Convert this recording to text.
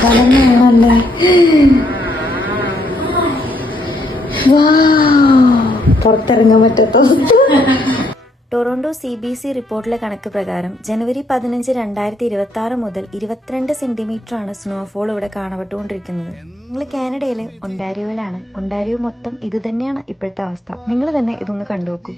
ബലമാണല്ലേ. പുറത്തിറങ്ങാൻ പറ്റാത്ത Toronto CBC റിപ്പോർട്ടിലെ കണക്ക് പ്രകാരം ജനുവരി 15, 2026 മുതൽ 22 സെന്റിമീറ്ററാണ് സ്നോഫോൾ ഇവിടെ കാണപ്പെട്ടുകൊണ്ടിരിക്കുന്നത്. നിങ്ങൾ കാനഡയിലെ ഒണ്ടാരിയോയിലാണ്. ഒണ്ടാരിയോ മൊത്തം ഇത് തന്നെയാണ് ഇപ്പോഴത്തെ അവസ്ഥ. നിങ്ങൾ തന്നെ ഇതൊന്ന് കണ്ടു നോക്കൂ.